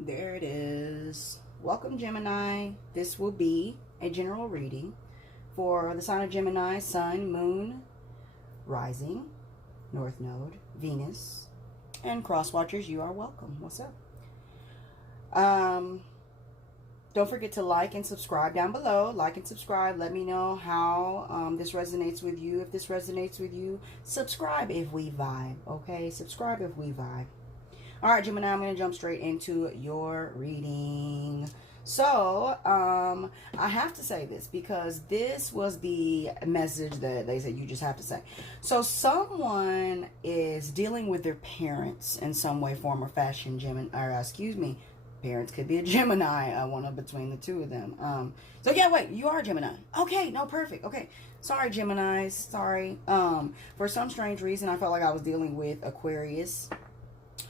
There it is. Welcome, Gemini. This will be a general reading for the sign of Gemini, Sun, Moon, Rising, North Node, Venus, and cross watchers. You are welcome. What's up? Don't forget to like and subscribe down below. Like and subscribe. Let me know how this resonates with you. If this resonates with you, subscribe if we vibe. Okay, subscribe if we vibe. All right, Gemini, I'm going to jump straight into your reading. So, I have to say this because this was the message that they said you just have to say. So, someone is dealing with their parents in some way, form, or fashion, parents could be a Gemini, one of between the two of them. So yeah, wait, you are a Gemini. Okay, no, perfect. Okay, sorry, Geminis. Sorry. For some strange reason, I felt like I was dealing with Aquarius.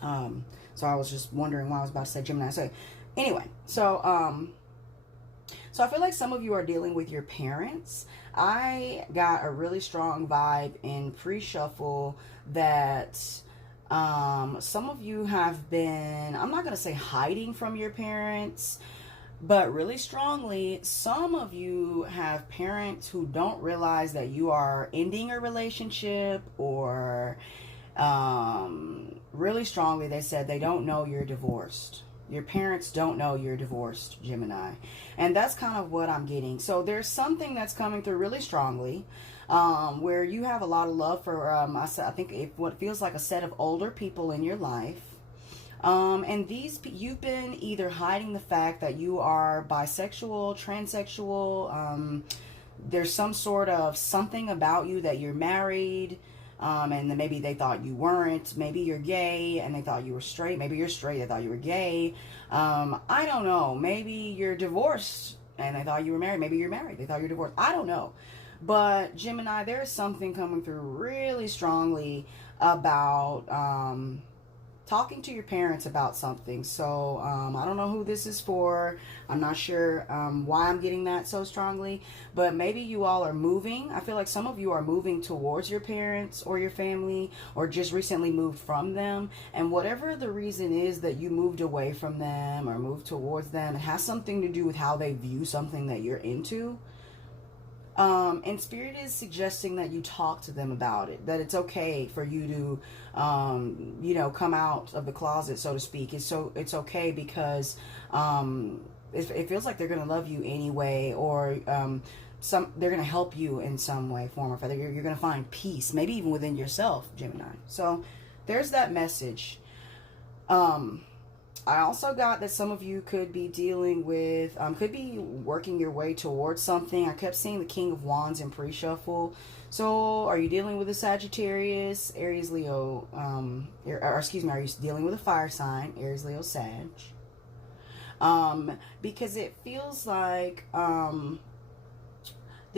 So I was just wondering why I was about to say Gemini. So anyway, so I feel like some of you are dealing with your parents. I got a really strong vibe in pre-shuffle that some of you have been, I'm not going to say hiding from your parents, but really strongly, some of you have parents who don't realize that you are ending a relationship, or really strongly they said they don't know you're divorced. Your parents don't know you're divorced, Gemini. And that's kind of what I'm getting. So there's something that's coming through really strongly, where you have a lot of love for, I think what feels like a set of older people in your life. And you've been either hiding the fact that you are bisexual, transsexual, there's some sort of something about you that you're married, and then maybe they thought you weren't. Maybe you're gay and they thought you were straight. Maybe you're straight, they thought you were gay. I don't know. Maybe you're divorced and they thought you were married. Maybe you're married, they thought you were divorced. I don't know. But Gemini, there's something coming through really strongly about talking to your parents about something. So I don't know who this is for. I'm not sure why I'm getting that so strongly, but maybe you all are moving. I feel like some of you are moving towards your parents or your family, or just recently moved from them. And whatever the reason is that you moved away from them or moved towards them, it has something to do with how they view something that you're into. And Spirit is suggesting that you talk to them about it, that it's okay for you to, come out of the closet, so to speak. It's okay because it feels like they're going to love you anyway, or they're going to help you in some way, form, or feather. You're going to find peace, maybe even within yourself, Gemini. So there's that message. I also got that some of you could be dealing with, could be working your way towards something. I kept seeing the King of Wands in pre-shuffle. So are you dealing with a Sagittarius, Aries, Leo, are you dealing with a fire sign, Aries, Leo, Sag? Because it feels like the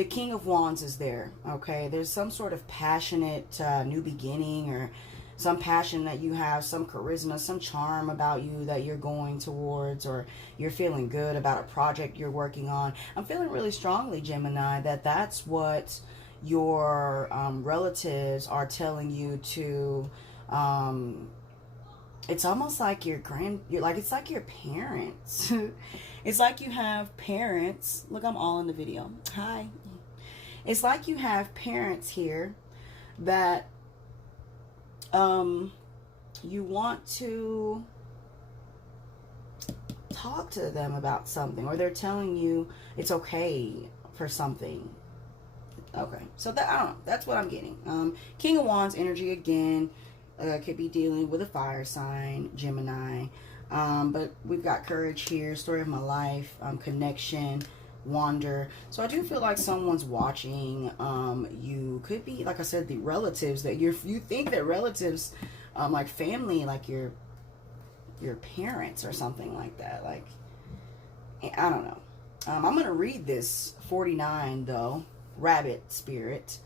King of Wands is there, okay? There's some sort of passionate new beginning, or some passion that you have, some charisma, some charm about you that you're going towards, or you're feeling good about a project you're working on. I'm feeling really strongly, Gemini, that that's what your relatives are telling you to. It's almost like it's like your parents. It's like you have parents. Look, I'm all in the video. Hi. It's like you have parents here that you want to talk to them about something, or they're telling you it's okay for something. Okay, so that, I don't know, that's what I'm getting. King of Wands energy again, could be dealing with a fire sign, Gemini. But we've got courage here, story of my life, connection, wander. So I do feel like someone's watching. You could be, like I said, the relatives that you think that relatives, like family, like your parents or something like that. Like, I don't know. I'm gonna read this 49 though, rabbit spirit,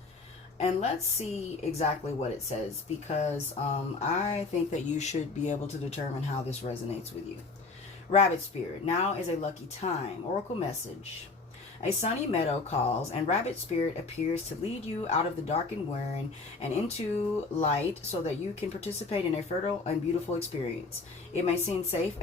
and let's see exactly what it says, because I think that you should be able to determine how this resonates with you. Rabbit spirit, now is a lucky time. Oracle message. A sunny meadow calls, and rabbit spirit appears to lead you out of the dark and wearing and into light so that you can participate in a fertile and beautiful experience. It may seem safe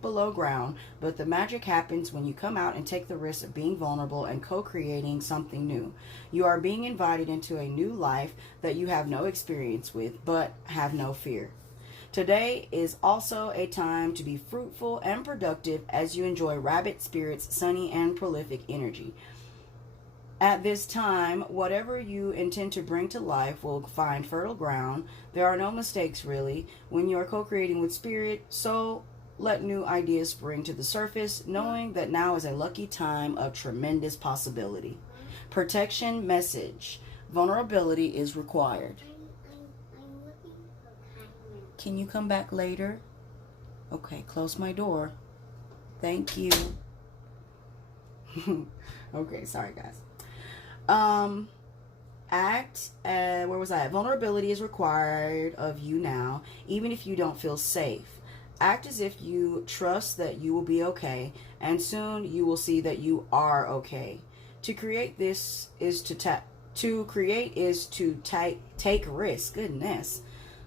below ground, but the magic happens when you come out and take the risk of being vulnerable and co-creating something new. You are being invited into a new life that you have no experience with, but have no fear. Today is also a time to be fruitful and productive as you enjoy rabbit spirit's sunny and prolific energy. At this time, whatever you intend to bring to life will find fertile ground. There are no mistakes, really, when you are co-creating with spirit, so let new ideas spring to the surface, knowing that now is a lucky time of tremendous possibility. Protection message. Vulnerability is required. Can you come back later? Okay, close my door. Thank you. Okay, sorry guys. Where was I at? Vulnerability is required of you now, even if you don't feel safe. Act as if you trust that you will be okay, and soon you will see that you are okay. To create this is to take risk. Goodness.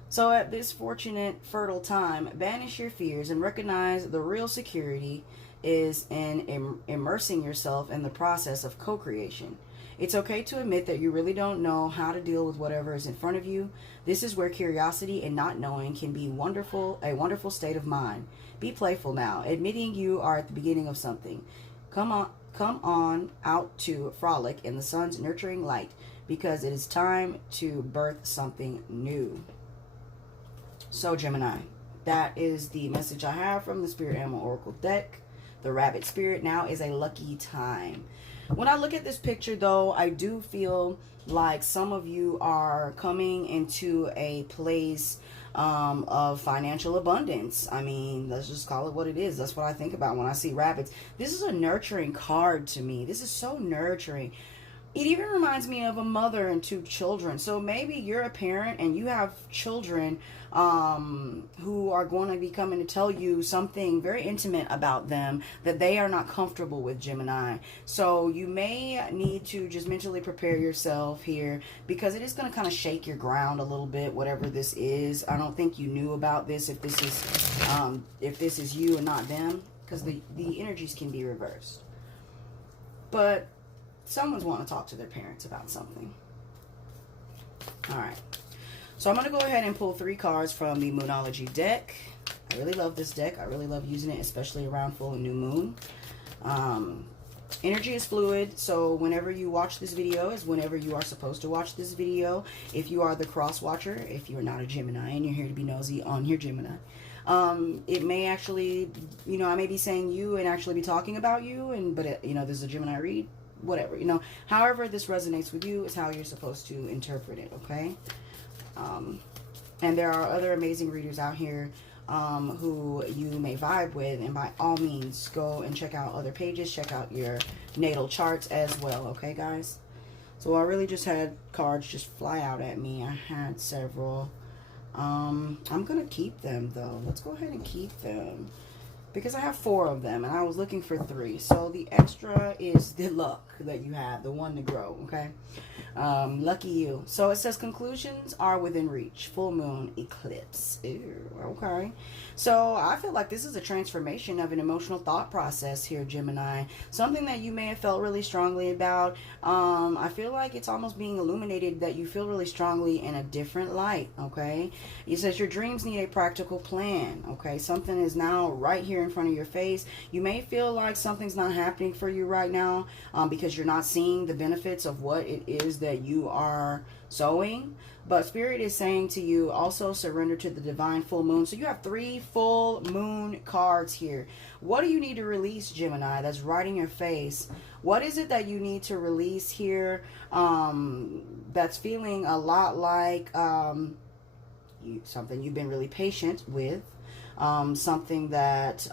So at this fortunate, fertile time, banish your fears and recognize the real security is in immersing yourself in the process of co-creation. It's okay to admit that you really don't know how to deal with whatever is in front of you. This is where curiosity and not knowing can be a wonderful state of mind. Be playful now, admitting you are at the beginning of something. Come on out to frolic in the sun's nurturing light, because it is time to birth something new. So Gemini, that is the message I have from the Spirit Animal Oracle deck. The rabbit spirit, now is a lucky time. When I look at this picture though, I do feel like some of you are coming into a place of financial abundance. I mean, let's just call it what it is. That's what I think about when I see rabbits. This is a nurturing card to me. This is so nurturing. It even reminds me of a mother and two children. So maybe you're a parent and you have children who are going to be coming to tell you something very intimate about them that they are not comfortable with, Gemini. So you may need to just mentally prepare yourself here, because it is going to kind of shake your ground a little bit, whatever this is. I don't think you knew about this if this is you and not them, because the energies can be reversed. But someone's wanting to talk to their parents about something. All right. So I'm going to go ahead and pull 3 cards from the Numerology deck. I really love this deck. I really love using it, especially around full and new moon. Energy is fluid, so whenever you watch this video is whenever you are supposed to watch this video. If you are the cross watcher, if you are not a Gemini and you're here to be nosy on your Gemini, it may actually, I may be saying you and actually be talking about you, but this is a Gemini read. Whatever, however this resonates with you is how you're supposed to interpret it, okay? And there are other amazing readers out here who you may vibe with, and by all means go and check out other pages, check out your natal charts as well, okay guys? So I really just had cards just fly out at me. I had several. I'm gonna keep them though. Let's go ahead and keep them, because I have 4 of them and I was looking for 3. So the extra is the luck that you have, the one to grow, okay? Lucky you. So it says conclusions are within reach. Full moon eclipse. Ew, okay. So I feel like this is a transformation of an emotional thought process here, Gemini. Something that you may have felt really strongly about. I feel like it's almost being illuminated that you feel really strongly in a different light, okay? It says your dreams need a practical plan, okay? Something is now right here in front of your face. You may feel like something's not happening for you right now because you're not seeing the benefits of what it is that you are sowing. But Spirit is saying to you, also surrender to the divine full moon. So you have 3 full moon cards here. What do you need to release, Gemini? That's right in your face. What is it that you need to release here that's feeling a lot like something you've been really patient with? Something that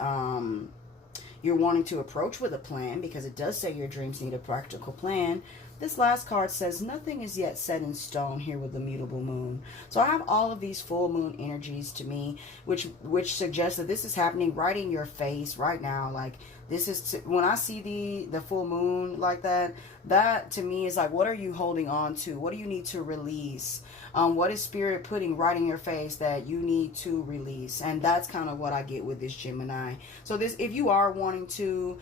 you're wanting to approach with a plan, because it does say your dreams need a practical plan. This last card says nothing is yet set in stone here with the mutable moon. So I have all of these full moon energies to me, which suggests that this is happening right in your face right now. Like This is when I see the full moon like that, that to me is like, what are you holding on to? What do you need to release? What is spirit putting right in your face that you need to release? And that's kind of what I get with this Gemini. So this, if you are wanting to,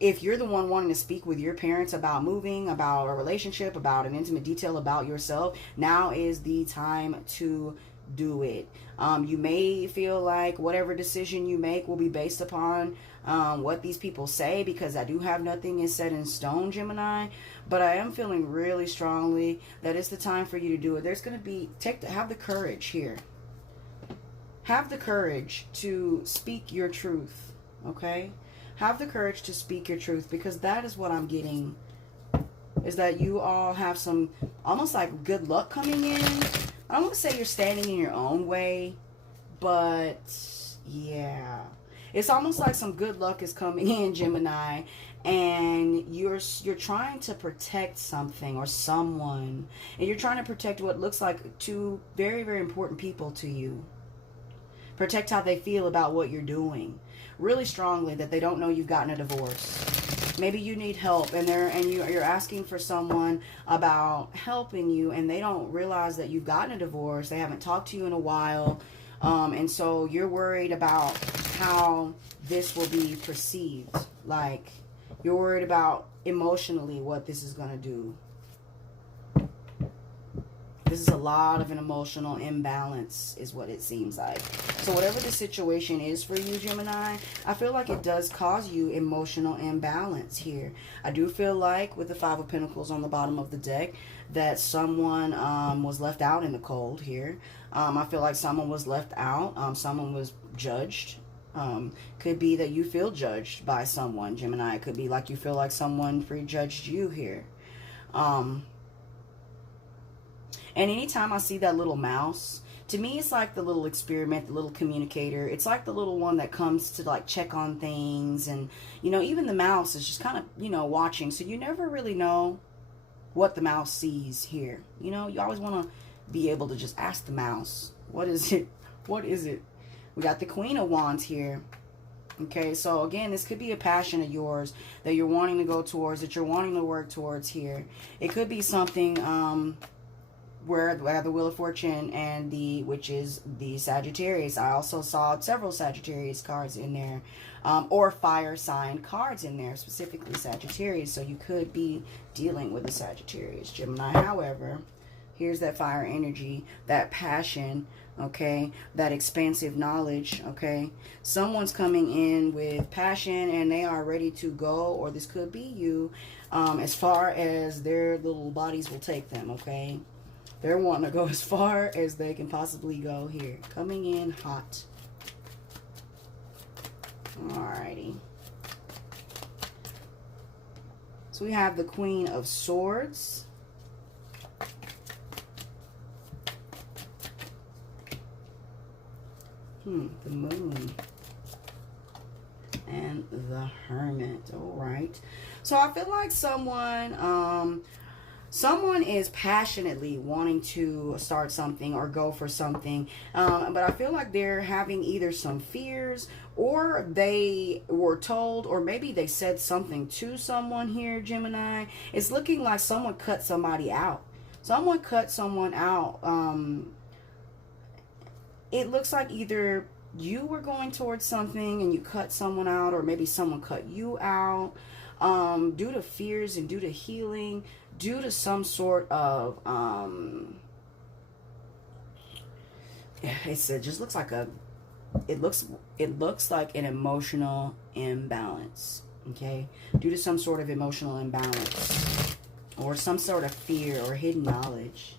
if you're the one wanting to speak with your parents about moving, about a relationship, about an intimate detail about yourself, now is the time to do it. You may feel like whatever decision you make will be based upon what these people say, because I do have nothing is set in stone, Gemini, but I am feeling really strongly that it's the time for you to do it. There's going to be, have the courage here. Have the courage to speak your truth, okay? Have the courage to speak your truth, because that is what I'm getting, is that you all have some almost like good luck coming in. I don't want to say you're standing in your own way, but yeah, it's almost like some good luck is coming in, Gemini, and you're trying to protect something or someone, and you're trying to protect what looks like two very, very important people to you. Protect how they feel about what you're doing really strongly, that they don't know you've gotten a divorce. Maybe you need help, and you're asking for someone about helping you, and they don't realize that you've gotten a divorce. They haven't talked to you in a while, and so you're worried about how this will be perceived. Like, you're worried about emotionally what this is going to do. This is a lot of an emotional imbalance is what it seems like. So whatever the situation is for you, Gemini, I feel like it does cause you emotional imbalance here. I do feel like with the Five of Pentacles on the bottom of the deck that someone was left out in the cold here. I feel like someone was left out. Someone was judged. Could be that you feel judged by someone, Gemini. It could be like you feel like someone prejudged you here. And anytime I see that little mouse, to me it's like the little experiment, the little communicator. It's like the little one that comes to like check on things. And, you know, even the mouse is just kind of, you know, watching. So you never really know what the mouse sees here. You know, you always want to be able to just ask the mouse, what is it? What is it? We got the Queen of Wands here. Okay, so again, this could be a passion of yours that you're wanting to go towards, that you're wanting to work towards here. It could be something where I have the Wheel of Fortune and which is the Sagittarius. I also saw several Sagittarius cards in there, or fire sign cards in there, specifically Sagittarius. So you could be dealing with a Sagittarius, Gemini. However, here's that fire energy, that passion, okay, that expansive knowledge, okay. Someone's coming in with passion and they are ready to go, or this could be you, as far as their little bodies will take them, okay. They're wanting to go as far as they can possibly go here. Coming in hot. Alrighty. So we have the Queen of Swords. The Moon. And the Hermit. Alright. So I feel like someone is passionately wanting to start something or go for something, but I feel like they're having either some fears, or they were told, or maybe they said something to someone here, Gemini. It's looking like someone cut somebody out. Someone cut someone out. It looks like either you were going towards something and you cut someone out, or maybe someone cut you out due to fears and due to healing, due to some sort of it just looks like it looks like an emotional imbalance, okay, due to some sort of emotional imbalance, or some sort of fear or hidden knowledge,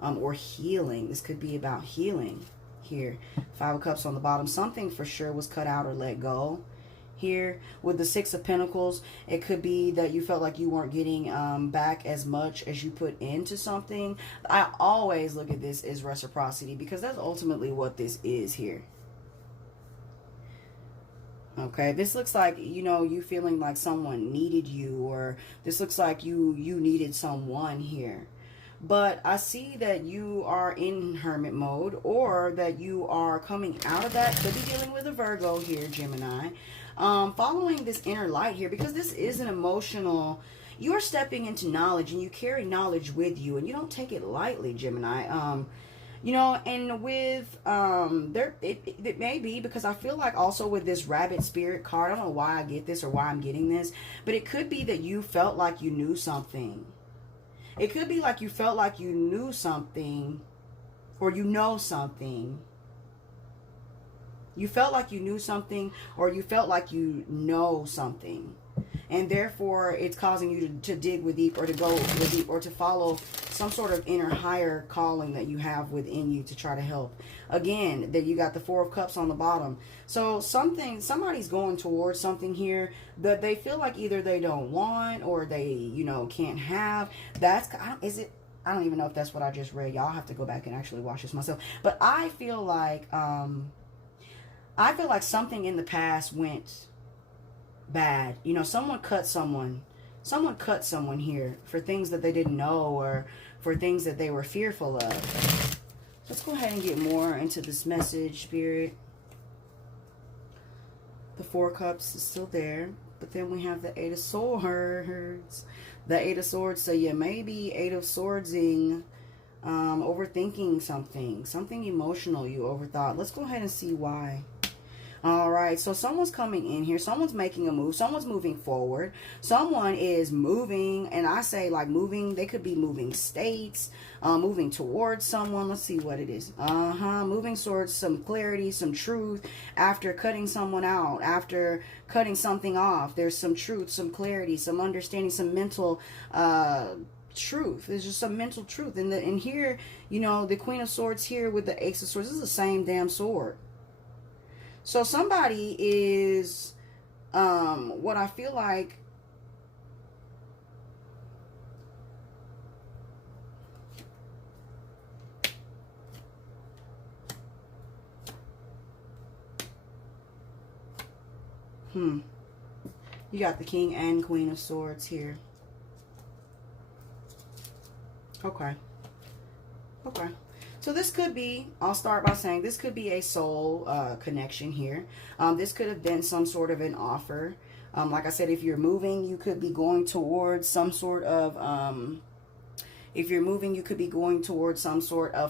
or healing. This could be about healing here. Five of Cups on the bottom. Something for sure was cut out or let go. Here with the Six of Pentacles, it could be that you felt like you weren't getting back as much as you put into something. I always look at this as reciprocity, because that's ultimately what this is here. Okay, this looks like, you know, you feeling like someone needed you, or this looks like you needed someone here. But I see that you are in hermit mode, or that you are coming out of that. Could be dealing with a Virgo here, Gemini. Following this inner light here, because this is an emotional, you're stepping into knowledge, and you carry knowledge with you, and you don't take it lightly, Gemini. You know, and with it may be, because I feel like also with this rabbit spirit card, I don't know why I get this or why I'm getting this, but it could be that you felt like you knew something. It could be like you felt like you knew something, or you know something. You felt like you knew something, or you felt like you know something. And therefore, it's causing you to dig with deep, or to go with deep, or to follow some sort of inner higher calling that you have within you to try to help. Again, that you got the Four of Cups on the bottom. So somebody's going towards something here that they feel like either they don't want, or they, you know, can't have. I don't even know if that's what I just read. Y'all have to go back and actually watch this myself. But I feel like something in the past went bad. You know, someone cut someone here for things that they didn't know, or for things that they were fearful of. Let's go ahead and get more into this message, Spirit. The Four of Cups is still there, but then we have the Eight of Swords. The Eight of Swords, so yeah, maybe Eight of Swordsing, overthinking something emotional you overthought. Let's go ahead and see why. All right, so someone's coming in here. Someone's making a move. Someone's moving forward. Someone is moving, and I say like moving. They could be moving states, moving towards someone. Let's see what it is. Moving towards some clarity, some truth. After cutting someone out, after cutting something off, there's some truth, some clarity, some understanding, some mental truth. There's just some mental truth. And here, you know, the Queen of Swords here with the Ace of Swords. This is the same damn sword. So somebody is, what I feel like, you got the King and Queen of Swords here. Okay. So this could be, I'll start by saying, this could be a soul connection here. This could have been some sort of an offer. Like I said, if you're moving, you could be going towards some sort of,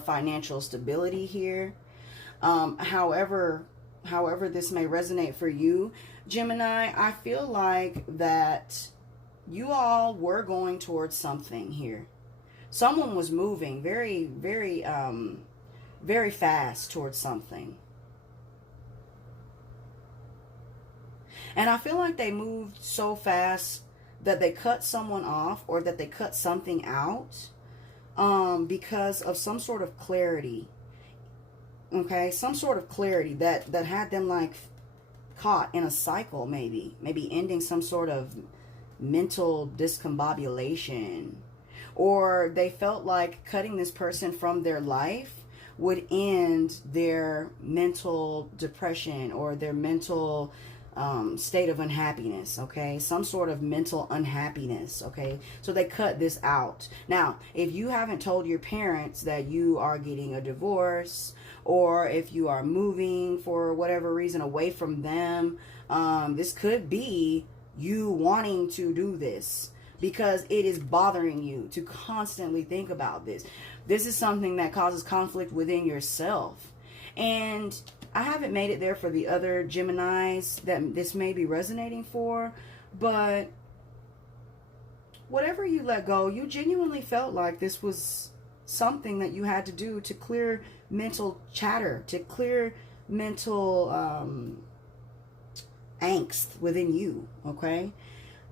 financial stability here. However this may resonate for you, Gemini, I feel like that you all were going towards something here. Someone was moving very, very, very fast towards something. And I feel like they moved so fast that they cut someone off, or that they cut something out, because of some sort of clarity. Okay, some sort of clarity that had them like caught in a cycle, maybe ending some sort of mental discombobulation. Or they felt like cutting this person from their life would end their mental depression, or their mental state of unhappiness, okay? Some sort of mental unhappiness, okay? So they cut this out. Now, if you haven't told your parents that you are getting a divorce, or if you are moving for whatever reason away from them, this could be you wanting to do this, because it is bothering you to constantly think about this. This is something that causes conflict within yourself. And I haven't made it there for the other Geminis that this may be resonating for, but whatever you let go, you genuinely felt like this was something that you had to do to clear mental chatter, to clear mental angst within you, okay?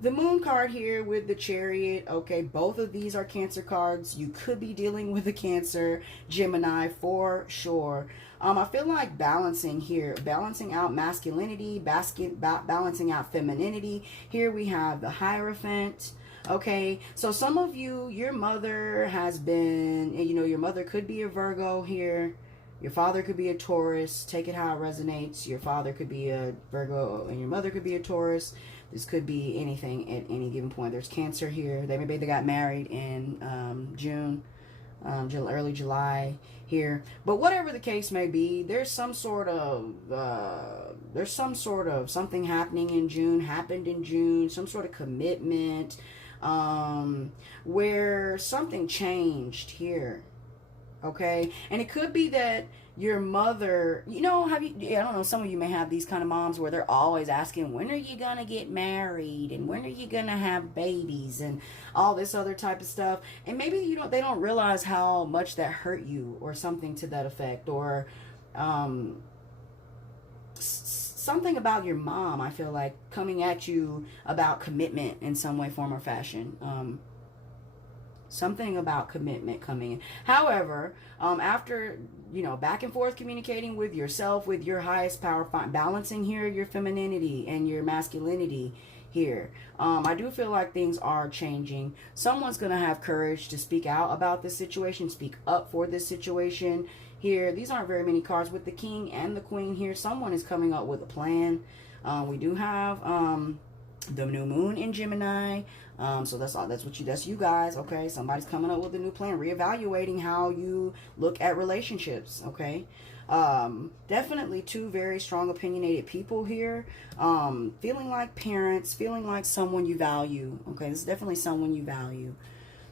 The Moon card here with the Chariot, okay, both of these are Cancer cards. You could be dealing with a Cancer, Gemini, for sure. I feel like balancing here, balancing out masculinity, balancing out femininity. Here we have the Hierophant, okay? So some of you, your mother has been, you know, your mother could be a Virgo here. Your father could be a Taurus. Take it how it resonates. Your father could be a Virgo and your mother could be a Taurus. This could be anything at any given point. There's Cancer here. Maybe they got married in June. early July here. But whatever the case may be, there's some sort of something happening in June, happened in June, some sort of commitment, where something changed here. Okay, and it could be that your mother, I don't know, some of you may have these kind of moms where they're always asking, when are you gonna get married, and when are you gonna have babies, and all this other type of stuff. And maybe they don't realize how much that hurt you, or something to that effect, or something about your mom, I feel like, coming at you about commitment in some way, form, or fashion. Something about commitment coming in. However, after, back and forth communicating with yourself, with your highest power, balancing here your femininity and your masculinity here, I do feel like things are changing. Someone's going to have courage to speak out about this situation, speak up for this situation here. These aren't very many cards with the king and the queen here. Someone is coming up with a plan. We do have the new moon in Gemini. So that's you guys, okay? Somebody's coming up with a new plan, reevaluating how you look at relationships, okay? Definitely two very strong opinionated people here. Feeling like parents, feeling like someone you value, okay? This is definitely someone you value.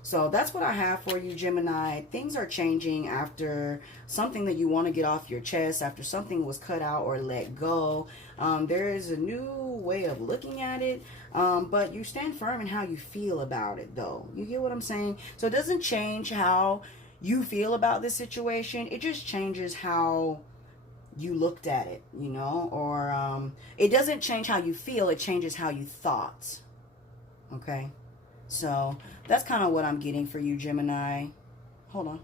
So that's what I have for you, Gemini. Things are changing after something that you want to get off your chest, after something was cut out or let go. There is a new way of looking at it, but you stand firm in how you feel about it, though. You get what I'm saying? So it doesn't change how you feel about this situation. It just changes how you looked at it, or it doesn't change how you feel. It changes how you thought, okay? So that's kind of what I'm getting for you, Gemini. Hold on.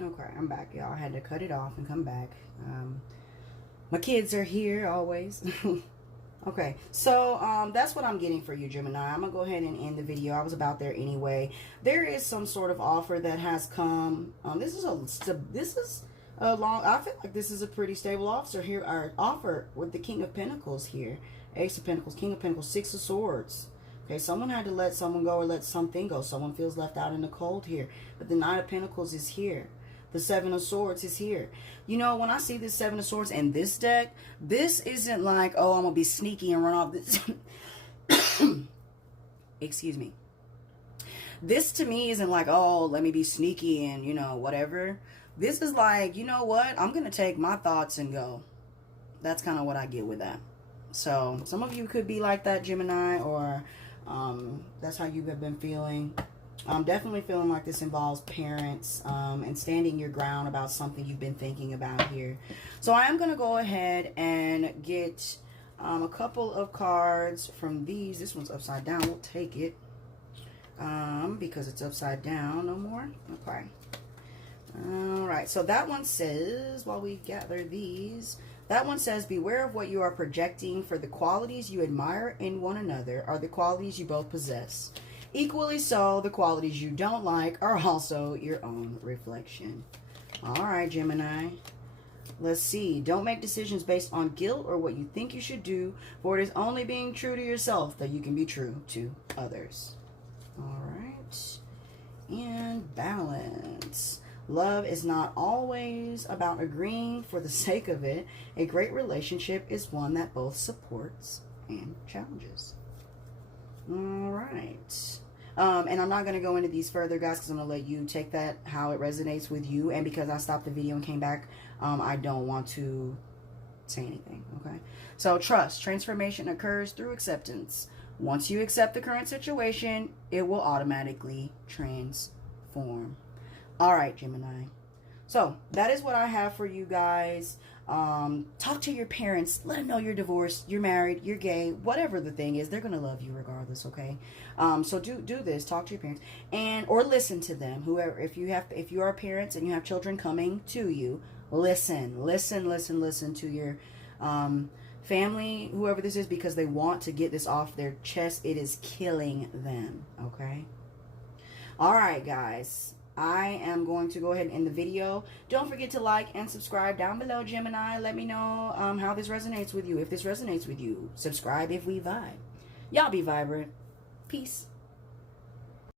Okay, I'm back, y'all. I had to cut it off and come back. My kids are here always. Okay, so that's what I'm getting for you, Gemini. I'm going to go ahead and end the video. I was about there anyway. There is some sort of offer that has come. This is a long, I feel like this is a pretty stable offer here, or offer with the King of Pentacles here. Ace of Pentacles, King of Pentacles, Six of Swords. Okay, someone had to let someone go or let something go. Someone feels left out in the cold here. But the Nine of Pentacles is here. The Seven of Swords is here. When I see this Seven of Swords in this deck, this isn't like, oh, I'm going to be sneaky and run off this. Excuse me. This to me isn't like, oh, let me be sneaky and, whatever. This is like, you know what? I'm going to take my thoughts and go. That's kind of what I get with that. So some of you could be like that, Gemini, or that's how you have been feeling. I'm definitely feeling like this involves parents and standing your ground about something you've been thinking about here. So I am going to go ahead and get a couple of cards from these. This one's upside down. We'll take it because it's upside down. No more? Okay. All right. So that one says, while we gather these, that one says, beware of what you are projecting, for the qualities you admire in one another are the qualities you both possess. Equally so, the qualities you don't like are also your own reflection. All right, Gemini. Let's see. Don't make decisions based on guilt or what you think you should do, for it is only being true to yourself that you can be true to others. All right. And balance. Love is not always about agreeing for the sake of it. A great relationship is one that both supports and challenges. All right. And I'm not going to go into these further, guys, because I'm going to let you take that how it resonates with you. And because I stopped the video and came back, I don't want to say anything, okay? So trust. Transformation occurs through acceptance. Once you accept the current situation, it will automatically transform. All right, Gemini. So that is what I have for you guys. Talk to your parents. Let them know you're divorced, you're married, you're gay, whatever the thing is. They're going to love you regardless, okay? So do this. Talk to your parents or listen to them. Whoever, if you are parents and you have children coming to you, listen to your family, whoever this is, because they want to get this off their chest. It is killing them, okay? All right, guys. I am going to go ahead and end the video. Don't forget to like and subscribe down below, Gemini. Let me know how this resonates with you. If this resonates with you, subscribe if we vibe. Y'all be vibrant. Peace.